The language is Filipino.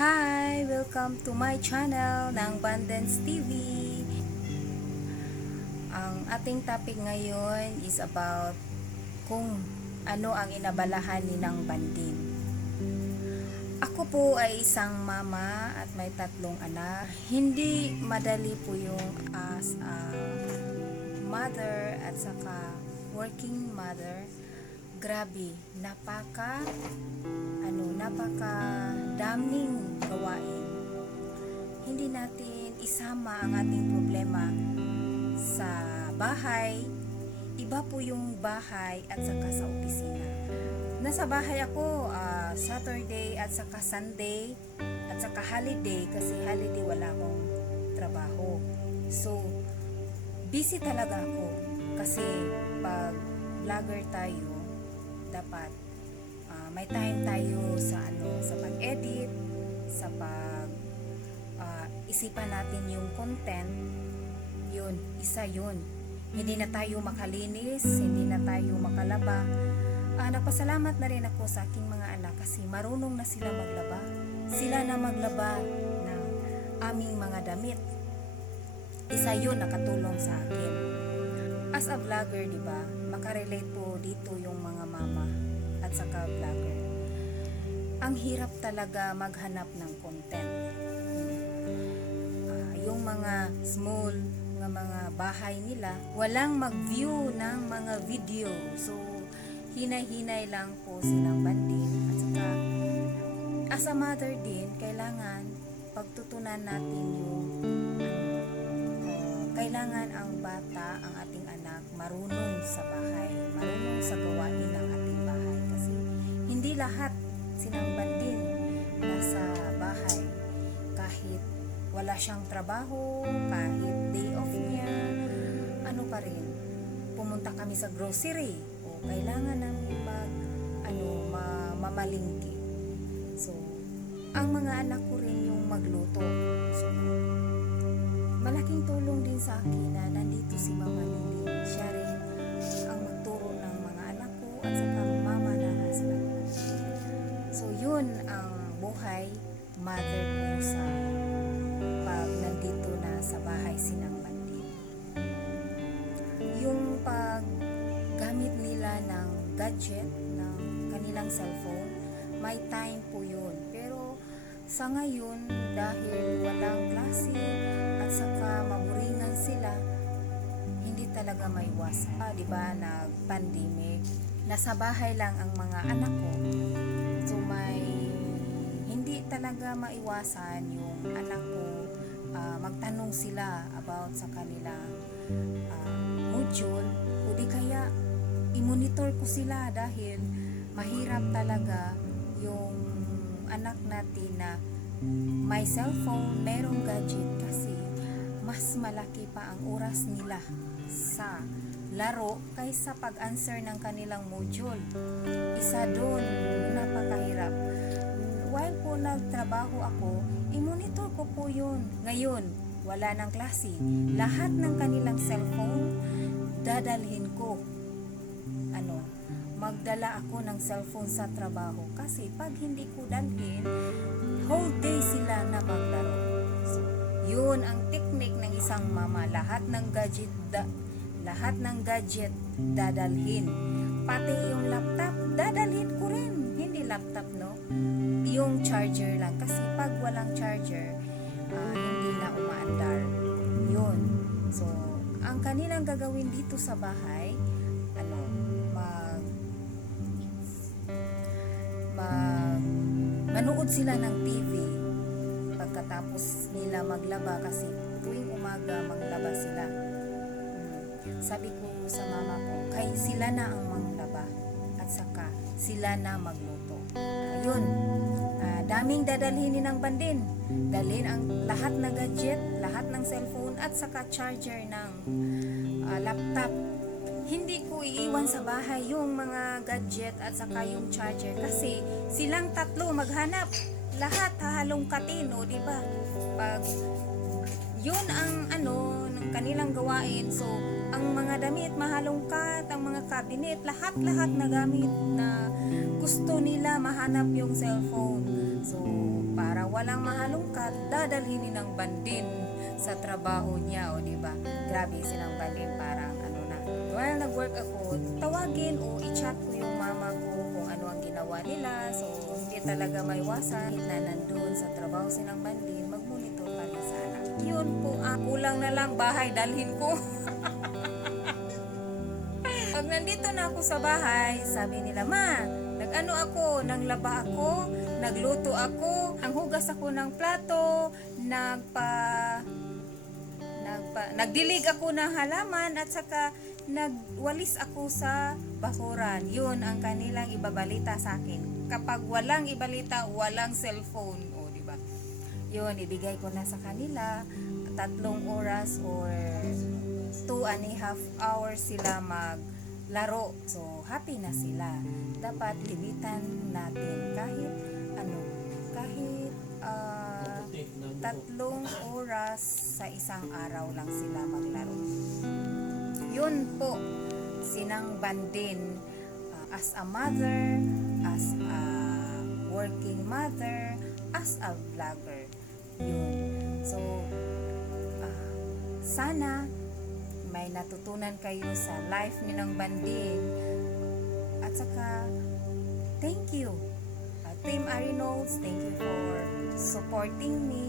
Hi! Welcome to my channel ng Bandens TV. Ang ating topic ngayon is about kung ano ang inabalahan ni ng Bandin. Ako po ay isang mama at may 3 anak. Hindi madali po yung as a mother at saka working mother. Grabe, napaka daming gawain. Hindi natin isama ang ating problema sa bahay. Iba po yung bahay at saka sa opisina. Nasa bahay ako Saturday at saka Sunday at saka holiday, kasi holiday wala akong trabaho. So, busy talaga ako kasi pag vlogger tayo, dapat may time tayo sa pag-edit, sa isipan natin yung content. Yun, isa yun. Hindi na tayo makalinis, hindi na tayo makalaba. Napasalamat na rin ako sa aking mga anak kasi marunong na sila maglaba. Sila na maglaba ng aming mga damit. Isa yun nakatulong sa akin. As a vlogger, di ba, makarelate po dito yung mga mama at saka vlogger. Ang hirap talaga maghanap ng content. Yung mga small nga mga bahay nila, walang mag-view ng mga video. So, hinay-hinay lang po silang bandin. At saka, as a mother din, kailangan pagtutunan natin yung kailangan ang bata, ang ating anak, marunong sa bahay, marunong sa gawain ng ating bahay. Kasi hindi lahat sinamban din nasa bahay. Kahit wala siyang trabaho, kahit day off niya, ano pa rin, pumunta kami sa grocery o kailangan namin mamalingki. So, ang mga anak ko rin yung magluto. So, malaking tulong din sa akin na nandito si Mama Lily. Siya rin ang magturo ng mga anak ko at saka mama na husband ko. So yun ang buhay mother ko sa pag nandito na sa bahay sinang Bandin. Yung paggamit nila ng gadget, ng kanilang cellphone, may time po yun. Pero sa ngayon, dahil walang klase at saka maburingan sila, hindi talaga maiwasan. Diba, nag-pandemic, nasa bahay lang ang mga anak ko. So hindi talaga maiwasan yung anak ko magtanong sila about sa kanilang module, o di kaya i-monitor ko sila dahil mahirap talaga yung anak natin na may cellphone, merong gadget, kasi mas malaki pa ang oras nila sa laro kaysa pag-answer ng kanilang module. Isa doon, napakahirap. While po nagtrabaho ako, i-monitor ko po yun. Ngayon, wala ng klase. Lahat ng kanilang cellphone, dadalhin ko. Magdala ako ng cellphone sa trabaho. Kasi pag hindi ko dalhin, whole day sila na maglaro. So, yun ang technique ng isang mama. Lahat ng gadget dadalhin. Pati yung laptop, dadalhin ko rin. Hindi laptop, no? Yung charger lang. Kasi pag walang charger, hindi na umaandar. Yun. So, ang kanilang gagawin dito sa bahay, manood sila ng TV pagkatapos nila maglaba, kasi tuwing umaga maglaba sila. Sabi ko sa mama ko, kay sila na ang manglaba at saka sila na magluto. Yun, daming dadalhin ng Bandin. Dalhin ang lahat na gadget, lahat ng cellphone at saka charger ng laptop. Hindi ko iiwan sa bahay yung mga gadget at saka yung charger, kasi silang 3 maghanap. Lahat hahalongkatin, o diba? Pag yun ang ng kanilang gawain, so ang mga damit mahalongkat, ang mga cabinet, lahat-lahat na gamit na gusto nila mahanap yung cellphone. So, para walang mahalongkat, dadalhin ni ng bandin sa trabaho niya, o di ba? Grabe silang bandin, parang ano na. While nag-work ako, tawagin o i-chat ko yung mama ko kung ano ang ginawa nila. So, hindi talaga maiwasan na nandun sa trabaho silang bandin, mag-monitor pa rin sana. Yun po, kulang na lang bahay, dalhin ko. Pag nandito na ako sa bahay, sabi nila, ma, nag-ano ako, nanglaba ako, nagluto ako, ang hugas ako ng plato, nagdilig ako ng halaman, at saka nagwalis ako sa bakuran. Yun ang kanilang ibabalita sa akin. Kapag walang ibalita, walang cellphone, o di ba? Yun, ibigay ko na sa kanila 3 oras or 2.5 hours sila maglaro. So, happy na sila. Dapat limitan natin kahit 3 oras sa isang araw lang sila maglaro. Yun po, sinang bandin, as a mother, as a working mother, as a vlogger. Yun. So, sana may natutunan kayo sa life ni ng banding. At saka, thank you. Team Arinols, thank you for supporting me.